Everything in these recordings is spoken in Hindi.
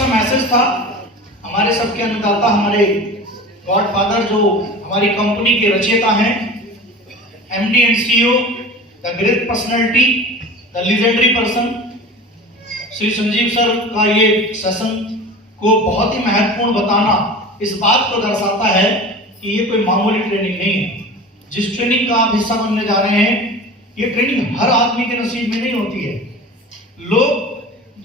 सा मैसेज था हमारे सबके अन्नदाता, हमारे गॉडफादर जो हमारी कंपनी के रचयिता हैं, MD and CEO, the great personality, the legendary person Shri Sanjeev sir का ये सेशन को बहुत ही महत्वपूर्ण बताना इस बात को दर्शाता है कि ये कोई मामूली ट्रेनिंग नहीं है। जिस ट्रेनिंग का आप हिस्सा बनने जा रहे हैं, ये ट्रेनिंग हर आदमी के नसीब में नहीं होती है। लोग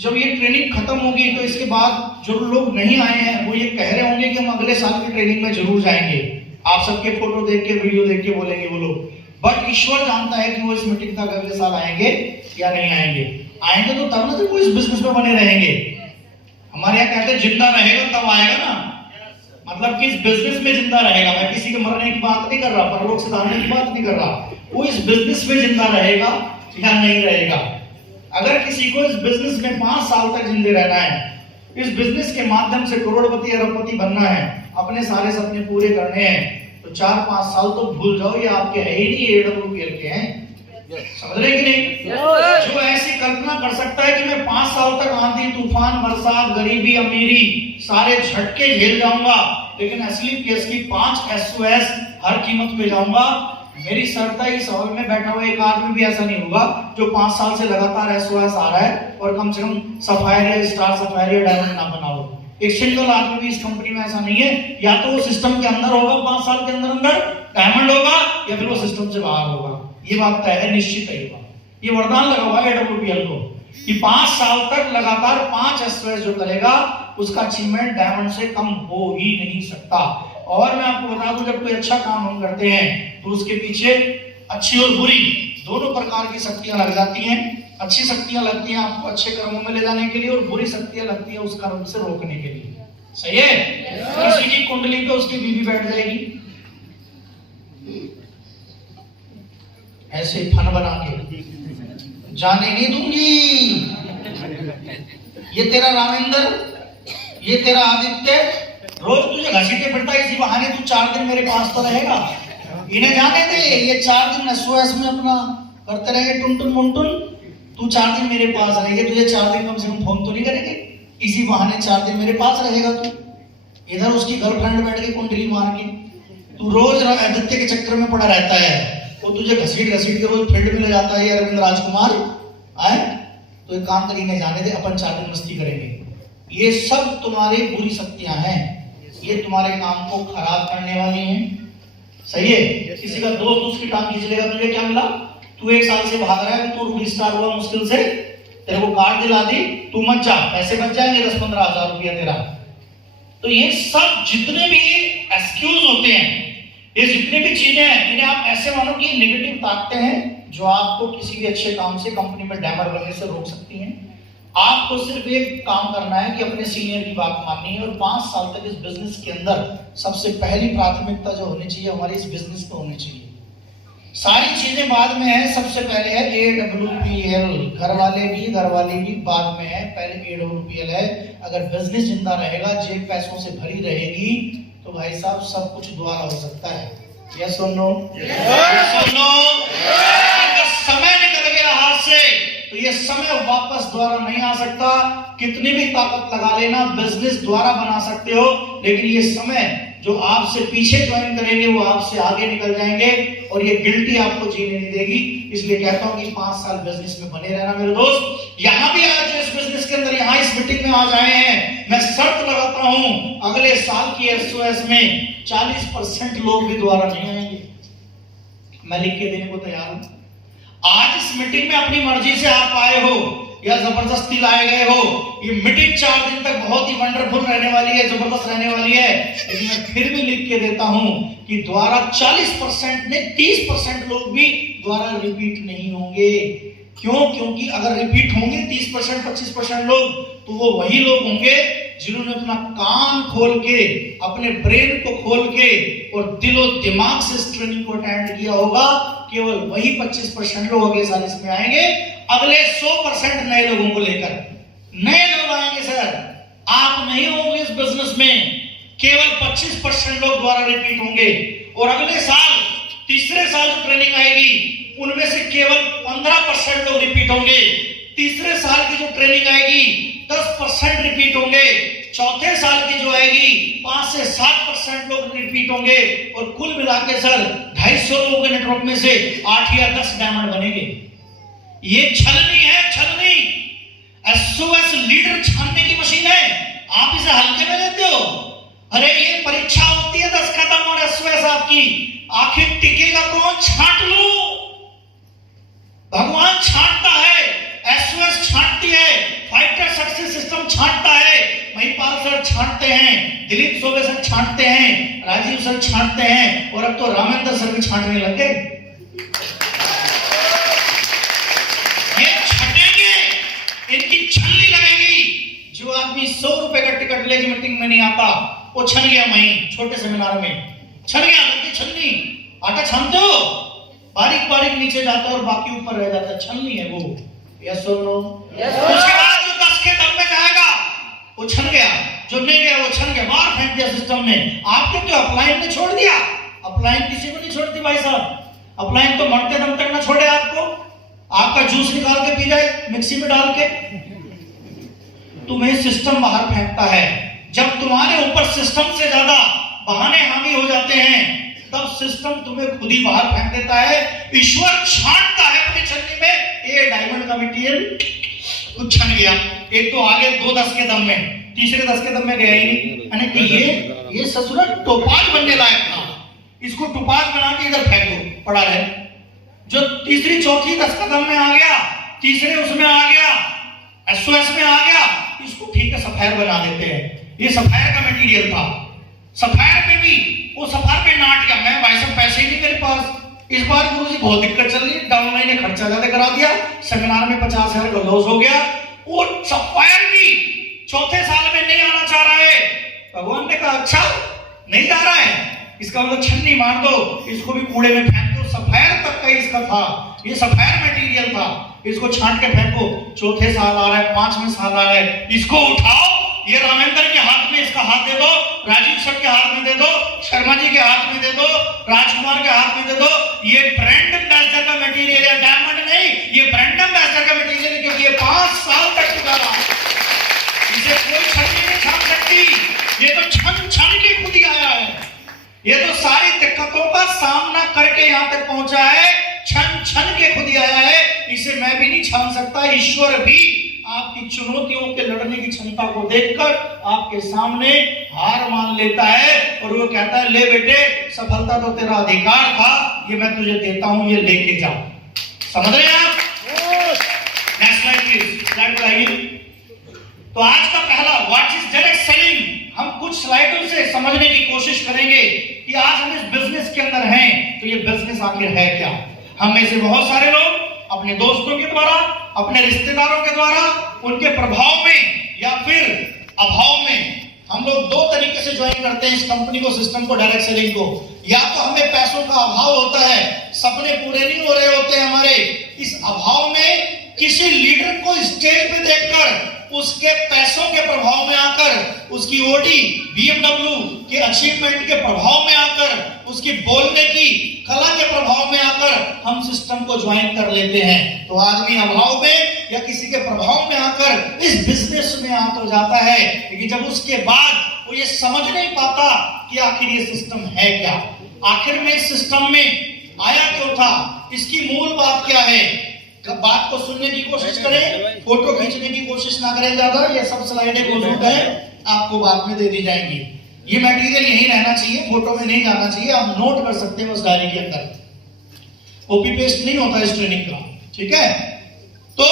जब ये ट्रेनिंग खत्म होगी तो इसके बाद जो लोग नहीं आए हैं वो ये कह रहे होंगे कि हम अगले साल की ट्रेनिंग में जरूर जाएंगे। आप सबके फोटो देख के, वीडियो देख के बोलेंगे वो लोग, बट ईश्वर जानता है कि वो इस मीटिंग तक अगले साल आएंगे या नहीं आएंगे। आएंगे तो तब ना, जब वो इस बिजनेस में बने रहेंगे। हमारे यहाँ कहते हैं जिंदा रहेगा तब आएगा ना, मतलब कि इस बिजनेस में जिंदा रहेगा। मैं किसी के मरने की बात नहीं कर रहा, परलोक से धारने की बात नहीं कर रहा। वो इस बिजनेस में जिंदा रहेगा या नहीं रहेगा। अगर किसी को इस बिजनेस में 5 साल तक जिंदे रहना है, इस बिजनेस के माध्यम से करोड़पति अरबपति बनना है, अपने सारे सपने पूरे करने हैं, तो 4-5 साल तो भूल जाओ, ये आपके है ही नहीं, AWPL के हैं। समझ रहे कि नहीं? जो ऐसी कल्पना कर सकता है कि मैं 5 साल तक आंधी तूफान बरसात गरीबी अमीरी सारे झटके झेल जाऊंगा, लेकिन असली केस की 5 SOS हर कीमत पे जाऊंगा, मेरी सरता इस हॉल में बैठा हुआ एक आदमी भी ऐसा नहीं होगा जो 5 साल से लगातार SOS आ रहा है और कम से कम सफायर, स्टार सफायर, डायमंड ना बना हो। एक सिंगल आदमी भी इस कंपनी में ऐसा नहीं है। या तो वो सिस्टम के अंदर होगा, 5 साल के अंदर डायमंड होगा, या फिर वो सिस्टम से बाहर होगा। ये बात तय है, निश्चित है। ये वरदान लगा हुआ है AWPL को कि 5 साल तक लगातार 5 SOS जो करेगा उसका अचीवमेंट डायमंड से कम हो ही नहीं सकता। और मैं आपको बता दूं, जब कोई अच्छा काम हम करते हैं तो उसके पीछे अच्छी और बुरी दोनों प्रकार की शक्तियां लग जाती हैं। अच्छी शक्तियां लगती हैं आपको अच्छे कर्मों में ले जाने के लिए, और बुरी शक्तियां लगती हैं उस कर्म से रोकने के लिए। सही है? किसी की कुंडली पे उसकी बीवी बैठ जाएगी ऐसे फन बना के, जाने नहीं दूंगी, ये तेरा रामेंद्र, ये तेरा आदित्य रोज तुझे घसीटे फिरता है, इसी बहाने तू 4 दिन मेरे पास तो रहेगा। इन्हें जाने दे, ये 4 दिन SOS में अपना करते रहेंगे टुन मुंटुन, तू 4 दिन मेरे पास रहेंगे, तुझे 4 दिन कम से कम फोन तो नहीं करेंगे, इसी बहाने 4 दिन मेरे पास रहेगा। तू इधर उसकी गर्लफ्रेंड बैठ के कुंडली मार के, तू रोज आदित्य के चक्कर में पड़ा रहता है, वो तुझे घसीट के रोज फील्ड में ले जाता है। अरविंद राजकुमार आए तो एक काम करिए, जाने दे, अपन 4 दिन मस्ती करेंगे। ये सब तुम्हारी बुरी शक्तियां हैं, ये तुम्हारे काम को खराब करने वाली हैं। सही है? किसी का दोस्त उसकी टांग खींच लेगा, तुझे क्या मिला? तू 1 साल से भाग रहा है, तू रूबी स्टार हुआ मुश्किल से, तेरे को कार्ड दिला दी, तू मत जा, पैसे बच जाएंगे 10-15 हजार रुपया तेरा। तो ये सब जितने भी एक्सक्यूज होते हैं, ये जितनी भी चीजें हैं, इन्हें आप ऐसे मानो कि नेगेटिव ताकतें हैं जो आपको किसी भी अच्छे काम से, कंपनी में डैमर बनने से रोक सकती हैं। आपको सिर्फ एक काम करना है कि अपने सीनियर की बात माननी है, और 5 साल तक इस बिजनेस के अंदर सबसे पहली प्राथमिकता जो होनी चाहिए हमारी इस बिजनेस को होनी चाहिए। सारी चीजें बाद में है, सबसे पहले है AWPL। घर वाले भी बाद में है, पहले AWPL है। अगर बिजनेस जिंदा रहेगा, जेब पैसों से भरी रहेगी, तो भाई साहब सब कुछ दोबारा हो सकता है। यस और नो? समय निकल गया हाथ से तो ये समय वापस दोबारा नहीं आ सकता। कितनी भी ताकत लगा लेना, बिजनेस दोबारा बना सकते हो, लेकिन ये समय जो आपसे पीछे ज्वाइन करेंगे वो आपसे आगे निकल जाएंगे, और ये गिल्टी आपको जीने नहीं देगी। इसलिए कहता हूं कि 5 साल बिजनेस में बने रहना मेरे दोस्त। यहां भी आज इस बिजनेस के अंदर, यहां इस मीटिंग में आज आए हैं, मैं शर्त लगाता हूं अगले साल की SOS में 40% लोग भी दोबारा नहीं आएंगे। मैं लिख के देने को तैयार हूं। आज इस मीटिंग में अपनी मर्जी से आप आए हो या जबरदस्ती लाए गए हो, ये मीटिंग 4 दिन तक बहुत ही वंडरफुल रहने वाली है, जबरदस्त रहने वाली है। लेकिन मैं फिर भी लिख के देता हूं कि द्वारा 40% में 30% लोग भी द्वारा रिपीट नहीं होंगे। क्यों? क्योंकि अगर रिपीट होंगे 30%, 25% लोग, तो वो वही लोग होंगे जिन्होंने अपना कान खोल के, अपने ब्रेन को खोल के और दिलो दिमाग से इस ट्रेनिंग को अटेंड किया होगा। केवल वही 25% लोग अगले साल इसमें आएंगे। अगले 100% नए लोगों को लेकर नए लोग आएंगे। सर, आप नहीं होंगे इस बिजनेस में, केवल 25% लोग द्वारा रिपीट होंगे, और अगले साल, तीसरे साल जो ट्रेनिंग आएगी, उनमें से केवल 15% लोग रिपीट होंगे। तीसरे साल की जो ट्रेनिंग आएगी 10% रिपीट होंगे, चौथे साल की जो आएगी 5 से 7% लोग रिपीट होंगे, और कुल मिला के सर 250 लोगों के नेटवर्क में से 8 या 10 डायमंड बनेंगे। ये छलनी है, छलनी। एसओएस लीडर छानने की मशीन है, आप इसे हल्के में लेते हो। अरे ये परीक्षा होती है 10 खत्म और एसओएस आपकी, आखिर टिकेगा कौन? छांट लो। भगवान छांटता है, एसओएस छांटती है, फाइटर सक्सेस सिस्टम छांटता है, महिपाल सर छांटते हैं, दिलीप सोबे सर छांटते हैं, राजीव सर छांटते हैं, और अब तो रामेंद्र सर भी छांटने लग गए। ये छटेंगे, इनकी छलनी लगेगी। जो आदमी 100 रुपए का टिकट लेके मीटिंग में नहीं आता, वो छन गया वहीं छोटे सेमिनार में, छन गया। लड़की छलनी, आटा छानते हो, बारीक बारीक नीचे जाता है और बाकी ऊपर रह जाता है, छलनी है वो। यस और नो? उसके बाद जो 10 के दम में जाएगा वो छन गया, जो नहीं गया वो छन गया, मार फेंक दिया सिस्टम में। आपके क्यों अपलाइन ने छोड़ दिया? अपलाइन किसी को नहीं छोड़ती भाई साहब। अपलाइन तो मरते दम तक ना छोड़े आपको, आपका जूस निकाल के पी जाए मिक्सी में डाल के। तुम्हें सिस्टम बाहर फेंकता है। जब तुम्हारे ऊपर सिस्टम से ज्यादा बहाने हावी हो जाते हैं, तब सिस्टम तुम्हें खुद ही बाहर फेंक देता है। ईश्वर छांटता है अपनी छलनी में, ये डायमंड का मटेरियल कुछ छन गया। एक तो आगे 2 10 के दम में, तीसरे 10 के दम में गया ही नहीं। यानी कि ये ससुरा टोपाज बनने लायक था, इसको टोपाज बना के इधर फेंक दो, पड़ा रहे। जो तीसरी चौथी 10 कदम में आ गया, तीसरे उसमें आ गया, एसओएस में आ गया, इसको ठीक है सफायर बना देते हैं। ये सफायर का मटेरियल था। सफायर में भी वो सफायर पे नाट गया, मैं भाई साहब पैसे ही नहीं मेरे पास, इस बार गुरुजी बहुत दिक्कत चल रही है, डाउनलाइन ने खर्चा ज्यादा करा दिया, सेमिनार में 50,000 का लॉस हो गया। वो सफायर भी चौथे साल में नहीं आना चाह रहा है। भगवान ने कहा अच्छा नहीं जा रहा है, इसका मतलब छन्नी मार दो, इसको भी कूड़े में फेंक दो। सफायर तक का इसका था, ये सफायर मटेरियल था, इसको छांट के फेंको। चौथे साल आ रहा है, 5वें साल आ रहा है, इसको उठाओ, ये रामेंद्र के हाथ में इसका हाथ दे दो, राजीव सर के हाथ में दे दो, शर्मा जी के हाथ में दे दो, राजकुमार के हाथ में दे दो। ये ब्रांड एम्बेसडर का मटेरियल है, डायमंड नहीं, ये ब्रांड एम्बेसडर का मटेरियल है, क्योंकि ये 5 साल तक टिका रहा। इसे कोई छलनी नहीं छान सकती, ये तो छन छन के खुद ही आया है। ये तो सारी दिक्कतों का सामना करके यहां तक पहुंचा है, छन छन के खुद ही आया है। इसे मैं भी नहीं छान सकता। ईश्वर भी आपकी चुनौतियों के लड़ने की क्षमता को देखकर आपके सामने हार मान लेता है, और वो कहता है ले बेटे, सफलता तो तेरा अधिकार था, ये मैं तुझे देता हूं, ये लेके जा। समझ रहे हैं आप? नेक्स्ट स्लाइड प्लीज, स्लाइड लगाइए। तो आज का पहला व्हाट इज डायरेक्ट सेलिंग, हम कुछ स्लाइडों से समझने की कोशिश करेंगे कि आज हम इस बिजनेस के अंदर हैं, तो ये बिजनेस आखिर है क्या। हम में से बहुत सारे लोग अपने दोस्तों के द्वारा, अपने रिश्तेदारों के द्वारा, उनके प्रभाव में या फिर अभाव में हम लोग 2 तरीके से ज्वाइन करते हैं इस कंपनी को, सिस्टम को, डायरेक्ट सेलिंग को। या तो हमें पैसों का अभाव होता है, सपने पूरे नहीं हो रहे होते हमारे, इस अभाव में किसी लीडर को स्टेज पे देखकर उसके पैसों के प्रभाव में आकर, उसकी ओडी BMW के अचीवमेंट के प्रभाव में आकर, उसकी बोलने की कला के प्रभाव में आकर हम सिस्टम को ज्वाइन कर लेते हैं। तो आदमी अभाव में या किसी के प्रभाव में आकर इस बिजनेस में आ तो जाता है, लेकिन जब उसके बाद वो ये समझ नहीं पाता कि आखिर ये सिस्टम है क्या, आखिर में इस सिस्टम में आया क्यों था, इसकी मूल बात क्या है। बात को सुनने की कोशिश करें, फोटो खींचने की कोशिश ना करें ज्यादा। ये सब स्लाइडें मौजूद है, आपको बाद में दे दी जाएंगी। ये मटेरियल यही रहना चाहिए, फोटो में नहीं जाना चाहिए। आप नोट कर सकते हैं उस डायरी के अंदर, कॉपी पेस्ट नहीं होता इस ट्रेनिंग का, ठीक है। तो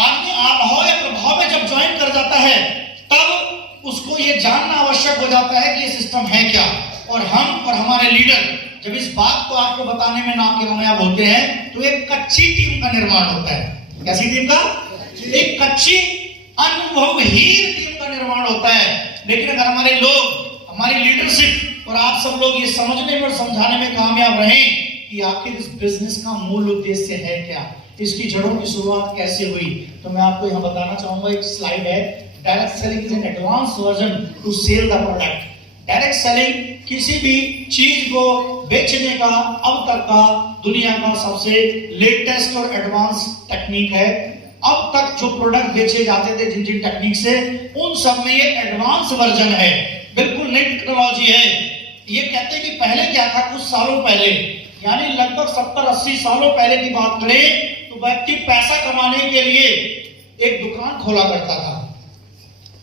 आदमी अभाव या प्रभाव में जब ज्वाइन कर जाता है, तब उसको ये जानना आवश्यक हो जाता है कि ये सिस्टम है क्या। और हम और हमारे लीडर जब इस बात को आपको बताने में नाकामयाब होते हैं, तो एक कच्ची टीम का निर्माण होता है। कैसी टीम का? एक कच्ची अनुभवहीन टीम का निर्माण होता है। लेकिन अगर हमारे लोग, हमारी लीडरशिप और आप सब लोग ये समझने में और समझाने में कामयाब रहें कि आखिर इस बिजनेस का मूल उद्देश्य है क्या, इसकी जड़ों की शुरुआत कैसे हुई, तो मैं आपको यहाँ बताना चाहूंगा। एक स्लाइड है, direct selling is an advance version to sell the product. Direct selling किसी भी चीज को बेचने का अब तक का दुनिया का सबसे लेटेस्ट और एडवांस टेक्निक है। अब तक जो प्रोडक्ट बेचे जाते थे जिन जिन टेक्निक से, उन सब में ये एडवांस वर्जन है, बिल्कुल नई टेक्नोलॉजी है। ये कहते हैं कि पहले क्या था, कुछ सालों पहले, यानी लगभग 70-80 सालों पहले की बात करें तो व्यक्ति पैसा कमाने के लिए एक दुकान खोला करता था।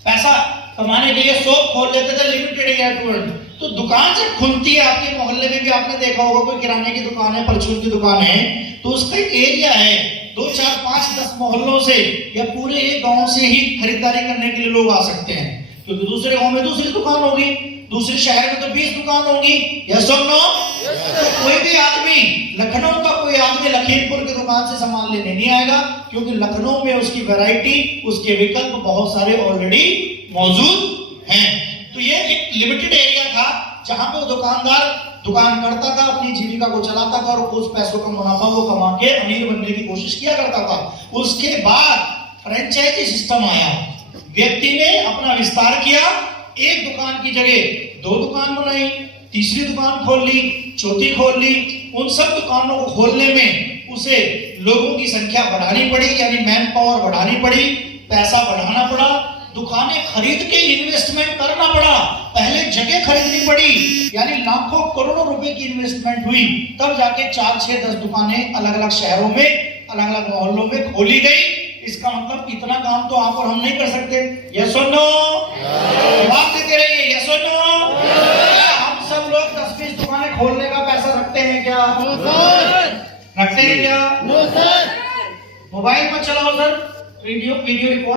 पैसा कमाने के लिए शॉप खोल लेते थे, लिमिटेड एरिया टू अर्न। तो दुकान जब खुलती है, आपके मोहल्ले में भी आपने देखा होगा, कोई किराने की दुकान है, परचून की दुकान है, तो उसका एक एरिया है, 2, 4, 5, 10 मोहल्लों से या पूरे एक गांव से ही खरीदारी करने के लिए लोग आ सकते हैं, क्योंकि दूसरे गांव में दूसरी दुकान होगी, दूसरे शहर में तो 20 दुकान होगी। यस और नो? तो कोई भी आदमी, लखनऊ का कोई आदमी लखीमपुर की दुकान से सामान लेने नहीं आएगा, क्योंकि लखनऊ में उसकी वैरायटी, उसके विकल्प बहुत सारे ऑलरेडी मौजूद हैं। तो ये एक लिमिटेड एरिया था जहां पे दुकानदार दुकान करता था, अपनी जीविका को चलाता था और उस पैसों का मुनाफा वो कमा के अमीर बनने की कोशिश किया करता था। उसके बाद फ्रेंचाइजी सिस्टम आया, व्यक्ति ने अपना विस्तार किया, एक दुकान की जगह 2 दुकान बनाई, तीसरी दुकान खोल ली, चौथी खोल ली। उन सब दुकानों को खोलने में उसे लोगों की संख्या बढ़ानी पड़ी, यानी मैन पावर बढ़ानी पड़ी, पैसा बढ़ाना पड़ा, दुकानें खरीद के इन्वेस्टमेंट करना पड़ा, पहले जगह खरीदनी पड़ी, यानी लाखों करोड़ों रुपए की इन्वेस्टमेंट हुई, तब जाके 4, 6, 10 दुकानें अलग अलग शहरों में, अलग अलग मोहल्लों में खोली गई। इसका मतलब इतना काम तो आप और हम नहीं कर सकते। यस और नो? जवाब देते रहिए, यस और नो? हम सब लोग 10-20 दुकानें खोलने का पैसा रखते हैं क्या? रखते हैं क्या? मोबाइल मत चलाओ सर, वीडियो रिकॉर्ड